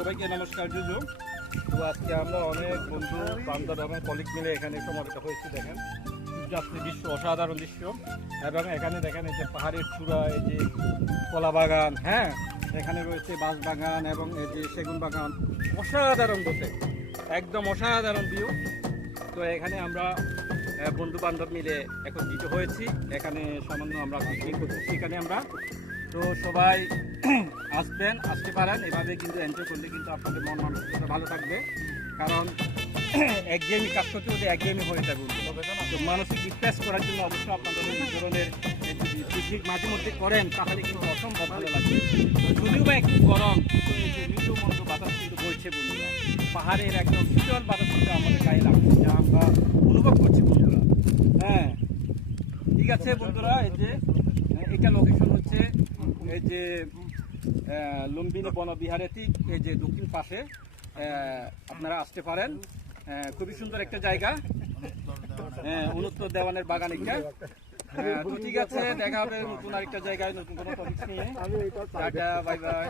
সবাইকে নমস্কার জুজু। তো আজকে আমরা অনেক বন্ধু বান্ধব এবং কলিগ মিলে এখানে সমবেত হয়েছি। দেখেন সূর্যাস্তের দৃশ্য, অসাধারণ দৃশ্য। এবং এখানে দেখেন এই যে পাহাড়ের চূড়া, এই যে কলা বাগান, হ্যাঁ এখানে রয়েছে বাঁশ বাগান এবং এই যে সেগুন বাগান, অসাধারণ বসে, একদম অসাধারণ ভিউ। তো এখানে আমরা বন্ধু বান্ধব মিলে একত্রিত হয়েছি। এখানে সামান্য আমরা পিকনিক করতেছি এখানে আমরা। তো সবাই আসতে পারেন, এভাবে কিন্তু এনজয় করলে কিন্তু আপনাদের মন মানসিকতা ভালো থাকবে। কারণ একঘেয়েমি কাজ করতে হতে একঘেয়েমি হয়ে থাকবে। তো মানসিক রিফ্রেশ করার জন্য অবশ্যই আপনাদের এই ধরনের পিকনিক মাঝে মধ্যে করেন, তাহলে কিন্তু অসম্ভব ভালো লাগবে। যদিও বা একটু গরম, কিন্তু এই যে মৃদু মন্দ বাতাস কিন্তু বইছে বন্ধুরা, পাহাড়ের একদম শীতল বাতাস কিন্তু আমাদের গায়ে লাগছে, যা আমরা অনুভব করছি বন্ধুরা। হ্যাঁ ঠিক আছে বন্ধুরা, এই যে এটা লোকেশন হচ্ছে এই যে লুম্বিনী বনবিহারের ঠিক এই যে দক্ষিণ পাশে আপনারা আসতে পারেন। খুবই সুন্দর একটা জায়গা, উন্নত দেওয়ানের বাগান এটা। তো ঠিক আছে, দেখা হবে নতুন আরেকটা জায়গায় নতুন কোনো টপিক নিয়ে। Tata, bye bye.